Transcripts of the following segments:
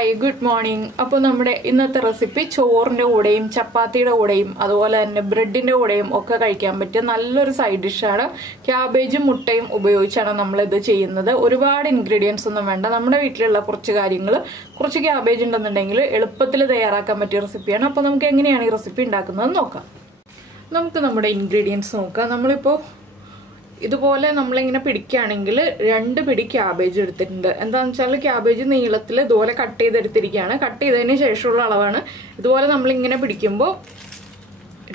Hi, good morning. അപ്പോൾ നമ്മുടെ ഇന്നത്തെ റെസിപ്പി ചോറിന്റെ കൂടെയും ചപ്പാത്തിയുടെ കൂടെയും അതുപോലെ തന്നെ ബ്രെഡിന്റെ കൂടെയും ഒക്കെ കഴിക്കാൻ പറ്റിയ നല്ലൊരു സൈഡ് ഡിഷ് ആണ്. ക്യാബേജും മുട്ടയും ഉപയോഗിച്ചാണ് നമ്മൾ ഇത് ചെയ്യുന്നത്. ഒരുപാട് ഇൻഗ്രീഡിയൻസ് ഒന്നും വേണ്ട. നമ്മുടെ വീട്ടിലുള്ള കുറച്ച് കാര്യങ്ങൾ, കുറച്ച് ക്യാബേജ് ഉണ്ടെന്നുണ്ടെങ്കിൽ എളുപ്പത്തിൽ തയ്യാറാക്കാൻ പറ്റിയ റെസിപ്പിയാണ്. അപ്പോൾ നമുക്ക് എങ്ങനെയാണ് ഈ റെസിപ്പി ഉണ്ടാക്കുന്നത് നോക്കാം. നമുക്ക് നമ്മുടെ ഇൻഗ്രീഡിയൻസ് നോക്കാം. നമ്മളിപ്പോൾ ഇതുപോലെ നമ്മളിങ്ങനെ പിടിക്കുകയാണെങ്കിൽ 2 പിടി ക്യാബേജ് എടുത്തിട്ടുണ്ട്. എന്താണെന്ന് വെച്ചാൽ ക്യാബേജ് നീളത്തിൽ ഇതുപോലെ കട്ട് ചെയ്തെടുത്തിരിക്കുകയാണ്. കട്ട് ചെയ്തതിന് ശേഷമുള്ള അളവാണ്. ഇതുപോലെ നമ്മളിങ്ങനെ പിടിക്കുമ്പോൾ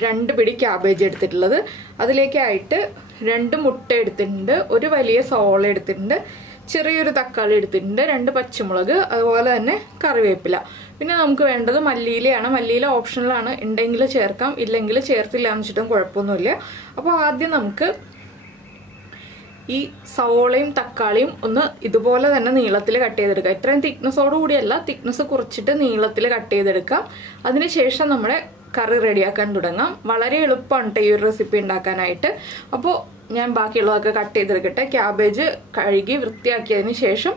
2 പിടി ക്യാബേജ് എടുത്തിട്ടുള്ളത്. അതിലേക്കായിട്ട് 2 മുട്ട എടുത്തിട്ടുണ്ട്, ഒരു വലിയ സവോള എടുത്തിട്ടുണ്ട്, ചെറിയൊരു തക്കാളി എടുത്തിട്ടുണ്ട്, 2 പച്ചമുളക്, അതുപോലെ തന്നെ കറിവേപ്പില. പിന്നെ നമുക്ക് വേണ്ടത് മല്ലിയിലയാണ്. മല്ലിയില ഓപ്ഷണലാണ്, ഉണ്ടെങ്കിൽ ചേർക്കാം, ഇല്ലെങ്കിൽ ചേർത്തില്ല എന്ന് വെച്ചിട്ടും കുഴപ്പമൊന്നുമില്ല. അപ്പോൾ ആദ്യം നമുക്ക് ഈ സവോളയും തക്കാളിയും ഒന്ന് ഇതുപോലെ തന്നെ നീളത്തിൽ കട്ട് ചെയ്തെടുക്കുക. ഇത്രയും തിക്നെസ്സോട് കൂടിയല്ല, തിക്നെസ് കുറച്ചിട്ട് നീളത്തിൽ കട്ട് ചെയ്തെടുക്കാം. അതിനുശേഷം നമ്മുടെ കറി റെഡിയാക്കാൻ തുടങ്ങാം. വളരെ എളുപ്പമാണ് ഈ ഒരു റെസിപ്പി ഉണ്ടാക്കാനായിട്ട്. അപ്പോൾ ഞാൻ ബാക്കിയുള്ളതൊക്കെ കട്ട് ചെയ്തെടുക്കട്ടെ. ക്യാബേജ് കഴുകി വൃത്തിയാക്കിയതിന് ശേഷം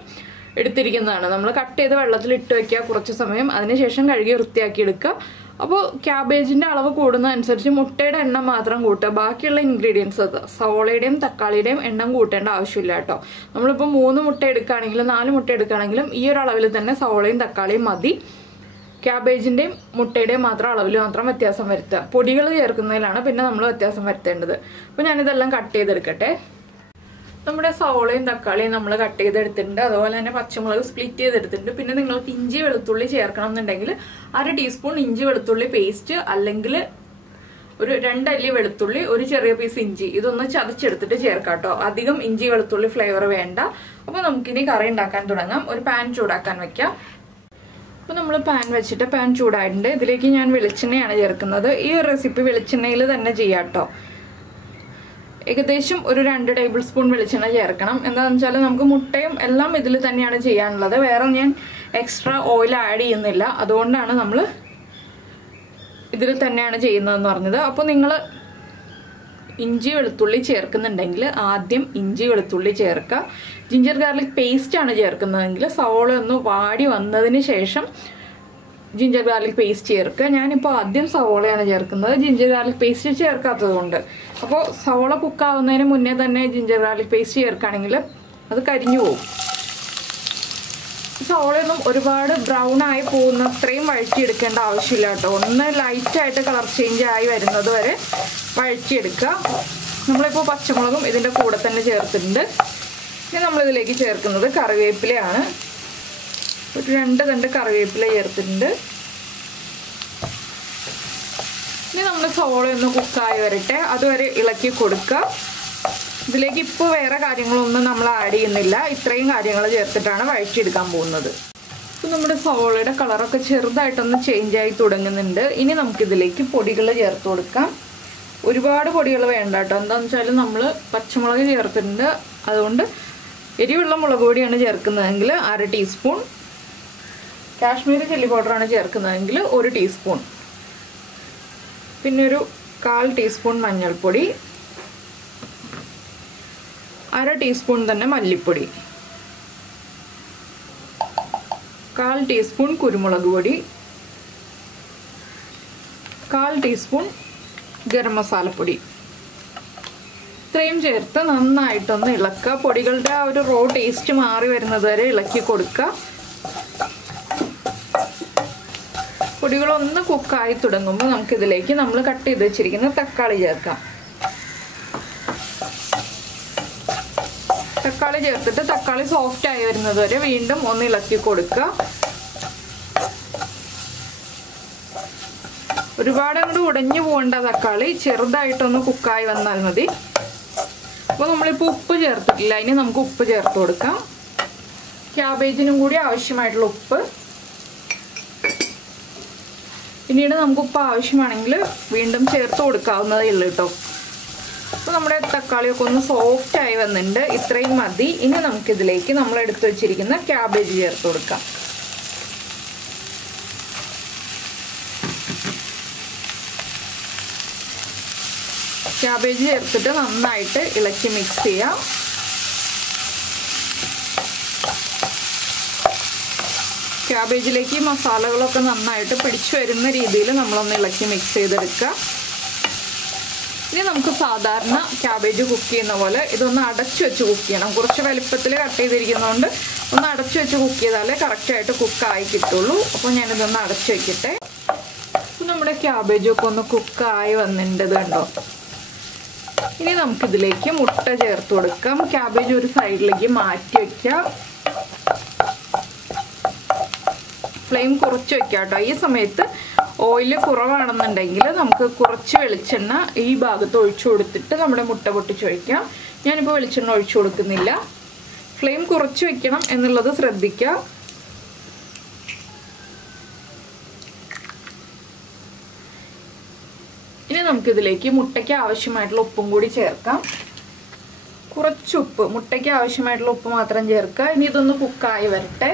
എടുത്തിരിക്കുന്നതാണ്. നമ്മൾ കട്ട് ചെയ്ത് വെള്ളത്തിൽ ഇട്ട് വെക്കുക കുറച്ച് സമയം, അതിനുശേഷം കഴുകി വൃത്തിയാക്കി എടുക്കുക. അപ്പോൾ ക്യാബേജിൻ്റെ അളവ് കൂടുന്നതനുസരിച്ച് മുട്ടയുടെ എണ്ണം മാത്രം കൂട്ടുക. ബാക്കിയുള്ള ഇൻഗ്രീഡിയൻസ് സവോളയുടെയും തക്കാളിയുടെയും എണ്ണം കൂട്ടേണ്ട ആവശ്യമില്ല കേട്ടോ. നമ്മളിപ്പോൾ 3 മുട്ട എടുക്കുകയാണെങ്കിലും 4 മുട്ട എടുക്കുകയാണെങ്കിലും ഈ ഒരു അളവിൽ തന്നെ സവോളയും തക്കാളിയും മതി. ക്യാബേജിൻ്റെയും മുട്ടയുടെയും മാത്രം അളവിൽ മാത്രം വ്യത്യാസം വരുത്തുക. പൊടികൾ ചേർക്കുന്നതിലാണ് പിന്നെ നമ്മൾ വ്യത്യാസം വരുത്തേണ്ടത്. അപ്പോൾ ഞാനിതെല്ലാം കട്ട് ചെയ്തെടുക്കട്ടെ. നമ്മുടെ സവോളയും തക്കാളിയും നമ്മൾ കട്ട് ചെയ്തെടുത്തിട്ടുണ്ട്. അതുപോലെ തന്നെ പച്ചമുളക് സ്പ്ലിറ്റ് ചെയ്തെടുത്തിട്ടുണ്ട്. പിന്നെ നിങ്ങൾക്ക് ഇഞ്ചി വെളുത്തുള്ളി ചേർക്കണം എന്നുണ്ടെങ്കിൽ 1/2 ടീസ്പൂൺ ഇഞ്ചി വെളുത്തുള്ളി പേസ്റ്റ്, അല്ലെങ്കിൽ ഒരു 2 അല്ലി വെളുത്തുള്ളി, ഒരു ചെറിയ പീസ് ഇഞ്ചി, ഇതൊന്ന് ചതച്ചെടുത്തിട്ട് ചേർക്കാം കേട്ടോ. അധികം ഇഞ്ചി വെളുത്തുള്ളി ഫ്ലേവർ വേണ്ട. അപ്പോൾ നമുക്കിനി കറി ഉണ്ടാക്കാൻ തുടങ്ങാം. ഒരു പാൻ ചൂടാക്കാൻ വെക്കാം. അപ്പോൾ നമ്മൾ പാൻ വെച്ചിട്ട് പാൻ ചൂടായിട്ടുണ്ട്. ഇതിലേക്ക് ഞാൻ വെളിച്ചെണ്ണയാണ് ചേർക്കുന്നത്. ഈ ഒരു റെസിപ്പി വെളിച്ചെണ്ണയിൽ തന്നെ ചെയ്യാം കേട്ടോ. ഏകദേശം ഒരു 2 ടേബിൾ സ്പൂൺ വെളിച്ചെണ്ണ ചേർക്കണം. എന്താണെന്ന് വെച്ചാൽ നമുക്ക് മുട്ടയും എല്ലാം ഇതിൽ തന്നെയാണ് ചെയ്യാനുള്ളത്. വേറെ ഞാൻ എക്സ്ട്രാ ഓയിൽ ആഡ് ചെയ്യുന്നില്ല. അതുകൊണ്ടാണ് നമ്മൾ ഇതിൽ തന്നെയാണ് ചെയ്യുന്നതെന്ന് പറഞ്ഞത്. അപ്പോൾ നിങ്ങൾ ഇഞ്ചി വെളുത്തുള്ളി ചേർക്കുന്നുണ്ടെങ്കിൽ ആദ്യം ഇഞ്ചി വെളുത്തുള്ളി ചേർക്കുക. ജിഞ്ചർ ഗാർലിക് പേസ്റ്റാണ് ചേർക്കുന്നതെങ്കിൽ സവോള ഒന്ന് വാടി വന്നതിന് ശേഷം ജിഞ്ചർ ഗാർലിക് പേസ്റ്റ് ചേർക്കുക. ഞാനിപ്പോൾ ആദ്യം സവോളയാണ് ചേർക്കുന്നത്, ജിഞ്ചർ ഗാർലിക് പേസ്റ്റ് ചേർക്കാത്തത് കൊണ്ട്. അപ്പോൾ സവോള കുക്കാവുന്നതിന് മുന്നേ തന്നെ ജിഞ്ചർ ഗാർലിക് പേസ്റ്റ് ചേർക്കുകയാണെങ്കിൽ അത് കരിഞ്ഞു പോകും. സവോളയൊന്നും ഒരുപാട് ബ്രൗൺ ആയി പോകുന്നത്രയും വഴറ്റിയെടുക്കേണ്ട ആവശ്യമില്ല കേട്ടോ. ഒന്ന് ലൈറ്റായിട്ട് കളർ ചേഞ്ച് ആയി വരുന്നത് വരെ വഴറ്റിയെടുക്കുക. നമ്മളിപ്പോൾ പച്ചമുളകും ഇതിൻ്റെ കൂടെ തന്നെ ചേർത്തിട്ടുണ്ട്. ഇനി നമ്മളിതിലേക്ക് ചേർക്കുന്നത് കറിവേപ്പിലയാണ്. ഒരു 2 തണ്ട് കറിവേപ്പില ചേർത്തിട്ടുണ്ട്. ഇനി നമ്മൾ സവോള ഒന്ന് കുക്കായി വരട്ടെ, അതുവരെ ഇളക്കി കൊടുക്കുക. ഇതിലേക്ക് ഇപ്പോൾ വേറെ കാര്യങ്ങളൊന്നും നമ്മൾ ആഡ് ചെയ്യുന്നില്ല. ഇത്രയും കാര്യങ്ങൾ ചേർത്തിട്ടാണ് വഴറ്റിയെടുക്കാൻ പോകുന്നത്. ഇപ്പോൾ നമ്മുടെ സവോളയുടെ കളറൊക്കെ ചെറുതായിട്ടൊന്ന് ചേഞ്ചായി തുടങ്ങുന്നുണ്ട്. ഇനി നമുക്കിതിലേക്ക് പൊടികൾ ചേർത്ത് കൊടുക്കാം. ഒരുപാട് പൊടികൾ വേണ്ട കേട്ടോ. എന്താണെന്ന് വെച്ചാൽ നമ്മൾ പച്ചമുളക് ചേർത്തിട്ടുണ്ട്. അതുകൊണ്ട് എരിവുള്ള മുളക് പൊടിയാണ് ചേർക്കുന്നതെങ്കിൽ 1/2 ടീസ്പൂൺ, കാശ്മീരി ചില്ലി പൗഡറാണ് ചേർക്കുന്നതെങ്കിൽ 1 ടീസ്പൂൺ, പിന്നെ ഒരു 1/4 ടീസ്പൂൺ മഞ്ഞൾപ്പൊടി, 1/2 ടീസ്പൂൺ തന്നെ മല്ലിപ്പൊടി, 1/4 ടീസ്പൂൺ കുരുമുളക് പൊടി, 1/4 ടീസ്പൂൺ ഗരം മസാലപ്പൊടി. ഇത്രയും ചേർത്ത് നന്നായിട്ടൊന്ന് ഇളക്കുക. പൊടികളുടെ ആ ഒരു റോ ടേസ്റ്റ് മാറി വരുന്നത് വരെ ഇളക്കി കൊടുക്കുക. പൊടികളൊന്ന് കുക്കായി തുടങ്ങുമ്പോൾ നമുക്കിതിലേക്ക് നമ്മൾ കട്ട് ചെയ്ത് വെച്ചിരിക്കുന്ന തക്കാളി ചേർക്കാം. തക്കാളി ചേർത്തിട്ട് തക്കാളി സോഫ്റ്റ് ആയി വരുന്നത് വരെ വീണ്ടും ഒന്ന് ഇളക്കി കൊടുക്കുക. ഒരുപാട് അങ്ങോട്ട് ഉടഞ്ഞു പോകേണ്ട തക്കാളി, ചെറുതായിട്ടൊന്ന് കുക്കായി വന്നാൽ മതി. അപ്പോൾ നമ്മളിപ്പോൾ ഉപ്പ് ചേർത്തിട്ടില്ല, ഇനി നമുക്ക് ഉപ്പ് ചേർത്ത് കൊടുക്കാം. ക്യാബേജിനും കൂടി ആവശ്യമായിട്ടുള്ള ഉപ്പ്. പിന്നീട് നമുക്ക് ഉപ്പ് ആവശ്യമാണെങ്കിൽ വീണ്ടും ചേർത്ത് കൊടുക്കാവുന്നതേ ഉള്ളൂ കേട്ടോ. അപ്പോൾ നമ്മുടെ തക്കാളിയൊക്കെ ഒന്ന് സോഫ്റ്റ് ആയി വന്നിട്ടുണ്ട്. ഇത്രയും മതി. ഇനി നമുക്കിതിലേക്ക് നമ്മൾ എടുത്തു വെച്ചിരിക്കുന്ന ക്യാബേജ് ചേർത്ത് കൊടുക്കാം. ക്യാബേജ് ചേർത്തിട്ട് നന്നായിട്ട് ഇളക്കി മിക്സ് ചെയ്യാം. ക്യാബേജിലേക്ക് ഈ മസാലകളൊക്കെ നന്നായിട്ട് പിടിച്ചു വരുന്ന രീതിയിൽ നമ്മളൊന്ന് ഇളക്കി മിക്സ് ചെയ്തെടുക്കുക. ഇനി നമുക്ക് സാധാരണ ക്യാബേജ് കുക്ക് ചെയ്യുന്ന പോലെ ഇതൊന്ന് അടച്ചു വെച്ച് കുക്ക് ചെയ്യണം. കുറച്ച് വലിപ്പത്തിൽ കട്ട് ചെയ്തിരിക്കുന്നതുകൊണ്ട് ഒന്ന് അടച്ചു വെച്ച് കുക്ക് ചെയ്താലേ കറക്റ്റായിട്ട് കുക്കായി കിട്ടുള്ളൂ. അപ്പോൾ ഞാനിതൊന്ന് അടച്ചു വയ്ക്കട്ടെ. നമ്മുടെ ക്യാബേജൊക്കെ ഒന്ന് കുക്കായി വന്നിട്ടുണ്ട് കണ്ടോ. ഇനി നമുക്കിതിലേക്ക് മുട്ട ചേർത്ത് കൊടുക്കാം. ക്യാബേജ് ഒരു സൈഡിലേക്ക് മാറ്റി വയ്ക്കാം. ഫ്ലെയിം കുറച്ച് വെക്കാം കേട്ടോ. ഈ സമയത്ത് ഓയിൽ കുറവാണെന്നുണ്ടെങ്കിൽ നമുക്ക് കുറച്ച് വെളിച്ചെണ്ണ ഈ ഭാഗത്ത് ഒഴിച്ചു കൊടുത്തിട്ട് നമ്മുടെ മുട്ട പൊട്ടിച്ച് വയ്ക്കാം. ഞാനിപ്പോൾ വെളിച്ചെണ്ണ ഒഴിച്ചു കൊടുക്കുന്നില്ല. ഫ്ലെയിം കുറച്ച് വെക്കണം എന്നുള്ളത് ശ്രദ്ധിക്കുക. ഇനി നമുക്കിതിലേക്ക് മുട്ടയ്ക്ക് ആവശ്യമായിട്ടുള്ള ഉപ്പും കൂടി ചേർക്കാം. കുറച്ച് ഉപ്പ്, മുട്ടയ്ക്ക് ആവശ്യമായിട്ടുള്ള ഉപ്പ് മാത്രം ചേർക്കുക. ഇനി ഇതൊന്ന് കുക്കായി വരട്ടെ.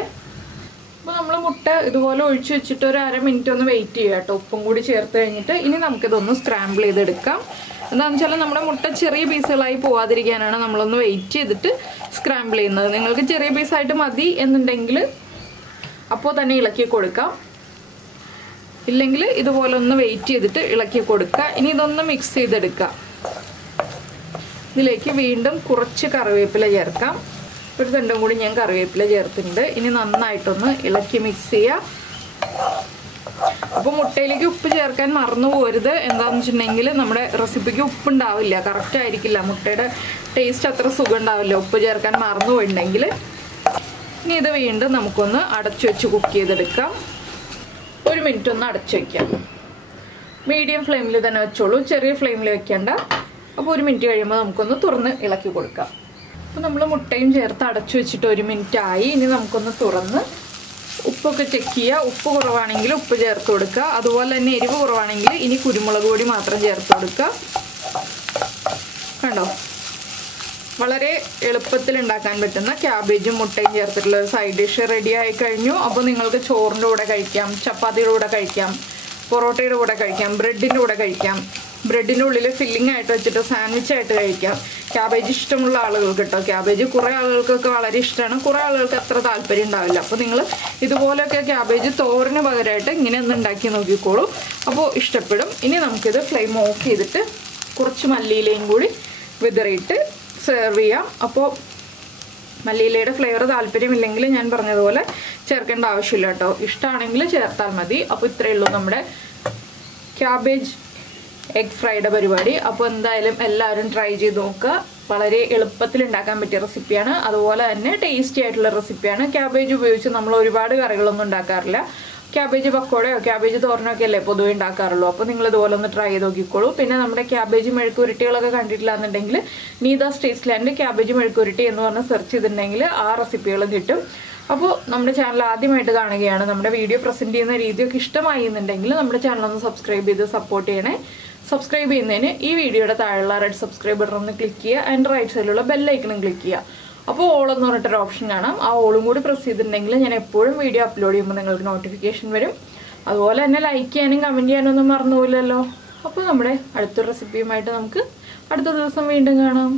അപ്പോൾ നമ്മൾ മുട്ട ഇതുപോലെ ഒഴിച്ചു വെച്ചിട്ട് ഒരു അരമിനിറ്റ് ഒന്ന് വെയിറ്റ് ചെയ്യുക കേട്ടോ, ഉപ്പും കൂടി ചേർത്ത് കഴിഞ്ഞിട്ട്. ഇനി നമുക്കിതൊന്ന് സ്ക്രാമ്പിൾ ചെയ്തെടുക്കാം. എന്താണെന്ന് വെച്ചാൽ നമ്മുടെ മുട്ട ചെറിയ പീസുകളായി പോവാതിരിക്കാനാണ് നമ്മളൊന്ന് വെയിറ്റ് ചെയ്തിട്ട് സ്ക്രാമ്പിൾ ചെയ്യുന്നത്. നിങ്ങൾക്ക് ചെറിയ പീസായിട്ട് മതി എന്നുണ്ടെങ്കിൽ അപ്പോൾ തന്നെ ഇളക്കി കൊടുക്കാം. ഇല്ലെങ്കിൽ ഇതുപോലെ ഒന്ന് വെയിറ്റ് ചെയ്തിട്ട് ഇളക്കി കൊടുക്കുക. ഇനി ഇതൊന്ന് മിക്സ് ചെയ്തെടുക്കുക. ഇതിലേക്ക് വീണ്ടും കുറച്ച് കറിവേപ്പില ചേർക്കാം. ഒരു തണ്ടും കൂടി ഞാൻ കറിവേപ്പില ചേർത്തിട്ടുണ്ട്. ഇനി നന്നായിട്ടൊന്ന് ഇളക്കി മിക്സ് ചെയ്യുക. അപ്പോൾ മുട്ടയിലേക്ക് ഉപ്പ് ചേർക്കാൻ മറന്നു പോരുത്. എന്താണെന്ന് വെച്ചിട്ടുണ്ടെങ്കിൽ നമ്മുടെ റെസിപ്പിക്ക് ഉപ്പുണ്ടാവില്ല, കറക്റ്റ് ആയിരിക്കില്ല, മുട്ടയുടെ ടേസ്റ്റ് അത്ര സുഖം ഉണ്ടാവില്ല ഉപ്പ് ചേർക്കാൻ മറന്നു പോയിട്ടുണ്ടെങ്കിൽ. ഇനി ഇത് വീണ്ടും നമുക്കൊന്ന് അടച്ചു വെച്ച് കുക്ക് ചെയ്തെടുക്കാം. ഒരു മിനിറ്റ് ഒന്ന് അടച്ചു വയ്ക്കാം. മീഡിയം ഫ്ലെയിമിൽ തന്നെ വെച്ചോളൂ, ചെറിയ ഫ്ലെയിമിൽ വെക്കേണ്ട. അപ്പോൾ ഒരു മിനിറ്റ് കഴിയുമ്പോൾ നമുക്കൊന്ന് തുറന്ന് ഇളക്കി കൊടുക്കാം. അപ്പോൾ നമ്മൾ മുട്ടയും ചേർത്ത് അടച്ചു വെച്ചിട്ട് ഒരു മിനിറ്റ് ആയി. ഇനി നമുക്കൊന്ന് തുറന്ന് ഉപ്പൊക്കെ ചെക്ക് ചെയ്യുക. ഉപ്പ് കുറവാണെങ്കിൽ ഉപ്പ് ചേർത്ത് കൊടുക്കുക. അതുപോലെ തന്നെ എരിവ് കുറവാണെങ്കിൽ ഇനി കുരുമുളക് പൊടി മാത്രം ചേർത്ത് കൊടുക്കുക. കണ്ടോ, വളരെ എളുപ്പത്തിൽ ഉണ്ടാക്കാൻ പറ്റുന്ന ക്യാബേജും മുട്ടയും ചേർത്തിട്ടുള്ള ഒരു സൈഡ് ഡിഷ് റെഡി ആയി കഴിഞ്ഞു. അപ്പോൾ നിങ്ങൾക്ക് ചോറിൻ്റെ കൂടെ കഴിക്കാം, ചപ്പാത്തിയുടെ കൂടെ കഴിക്കാം, പൊറോട്ടയുടെ കൂടെ കഴിക്കാം, ബ്രെഡിൻ്റെ കൂടെ കഴിക്കാം. ബ്രെഡിൻ്റെ ഉള്ളിൽ ഫില്ലിംഗ് ആയിട്ട് വെച്ചിട്ട് സാൻഡ്വിച്ച് ആയിട്ട് കഴിക്കാം. ക്യാബേജ് ഇഷ്ടമുള്ള ആളുകൾക്ക് കേട്ടോ. ക്യാബേജ് കുറേ ആളുകൾക്കൊക്കെ വളരെ ഇഷ്ടമാണ്, കുറേ ആളുകൾക്ക് അത്ര താല്പര്യം ഉണ്ടാവില്ല. അപ്പോൾ നിങ്ങൾ ഇതുപോലെയൊക്കെ ക്യാബേജ് തോരന് പകരമായിട്ട് ഇങ്ങനെ ഒന്ന് ഉണ്ടാക്കി നോക്കിക്കോളൂ. അപ്പോൾ ഇഷ്ടപ്പെടും. ഇനി നമുക്കിത് ഫ്ലെയിം ഓഫ് ചെയ്തിട്ട് കുറച്ച് മല്ലിയിലയും കൂടി വിതറിയിട്ട് സെർവ് ചെയ്യാം. അപ്പോൾ മല്ലിയിലയുടെ ഫ്ലേവർ താല്പര്യമില്ലെങ്കിൽ ഞാൻ പറഞ്ഞതുപോലെ ചേർക്കേണ്ട ആവശ്യമില്ല കേട്ടോ. ഇഷ്ടമാണെങ്കിൽ ചേർത്താൽ മതി. അപ്പോൾ ഇത്രയേ ഉള്ളൂ നമ്മുടെ ക്യാബേജ് എഗ് ഫ്രൈയുടെ പരിപാടി. അപ്പോൾ എന്തായാലും എല്ലാവരും ട്രൈ ചെയ്ത് നോക്കുക. വളരെ എളുപ്പത്തിൽ ഉണ്ടാക്കാൻ പറ്റിയ റെസിപ്പിയാണ്, അതുപോലെ തന്നെ ടേസ്റ്റി ആയിട്ടുള്ള റെസിപ്പിയാണ്. ക്യാബേജ് ഉപയോഗിച്ച് നമ്മൾ ഒരുപാട് കറികളൊന്നും ഉണ്ടാക്കാറില്ല. ക്യാബേജ് പക്കോടയോ ക്യാബേജ് തോരനോ ഒക്കെ അല്ലേ പൊതുവെ ഉണ്ടാക്കാറുള്ളൂ. അപ്പോൾ നിങ്ങൾ ഇതുപോലെ ഒന്ന് ട്രൈ ചെയ്ത് നോക്കിക്കോളൂ. പിന്നെ നമ്മുടെ ക്യാബേജ് മെഴുക്കുരുട്ടികളൊക്കെ കണ്ടിട്ടില്ല എന്നുണ്ടെങ്കിൽ നീതാസ് ടേസ്റ്റ്ലാൻഡ് ക്യാബേജ് മെഴുക്കുരുട്ടി എന്ന് പറഞ്ഞ് സെർച്ച് ചെയ്തിട്ടുണ്ടെങ്കിൽ ആ റെസിപ്പികളും കിട്ടും. അപ്പോൾ നമ്മുടെ ചാനൽ ആദ്യമായിട്ട് കാണുകയാണ്, നമ്മുടെ വീഡിയോ പ്രസൻറ്റ് ചെയ്യുന്ന രീതിയൊക്കെ ഇഷ്ടമായി എന്നുണ്ടെങ്കിൽ നമ്മുടെ ചാനൽ ഒന്ന് സബ്സ്ക്രൈബ് ചെയ്ത് സപ്പോർട്ട് ചെയ്യണേ. സബ്സ്ക്രൈബ് ചെയ്യുന്നതിന് ഈ വീഡിയോയുടെ താഴെയുള്ള റെഡ് സബ്സ്ക്രൈബ് ബട്ടൺ ഒന്ന് ക്ലിക്ക് ചെയ്യുക. ആൻഡ് റൈറ്റ് സൈഡിലുള്ള ബെല്ലൈക്കണും ക്ലിക്ക് ചെയ്യുക. അപ്പോൾ ഓൾ എന്ന് പറഞ്ഞിട്ടൊരു ഓപ്ഷൻ കാണാം. ആ ഓളും കൂടി പ്രസ് ചെയ്തിട്ടുണ്ടെങ്കിൽ ഞാൻ എപ്പോഴും വീഡിയോ അപ്ലോഡ് ചെയ്യുമ്പോൾ നിങ്ങൾക്ക് നോട്ടിഫിക്കേഷൻ വരും. അതുപോലെ തന്നെ ലൈക്ക് ചെയ്യാനും കമൻറ്റ് ചെയ്യാനും ഒന്നും മറന്നുപോയില്ലല്ലോ. അപ്പോൾ നമ്മുടെ അടുത്തൊരു റെസിപ്പിയുമായിട്ട് നമുക്ക് അടുത്ത ദിവസം വീണ്ടും കാണാം.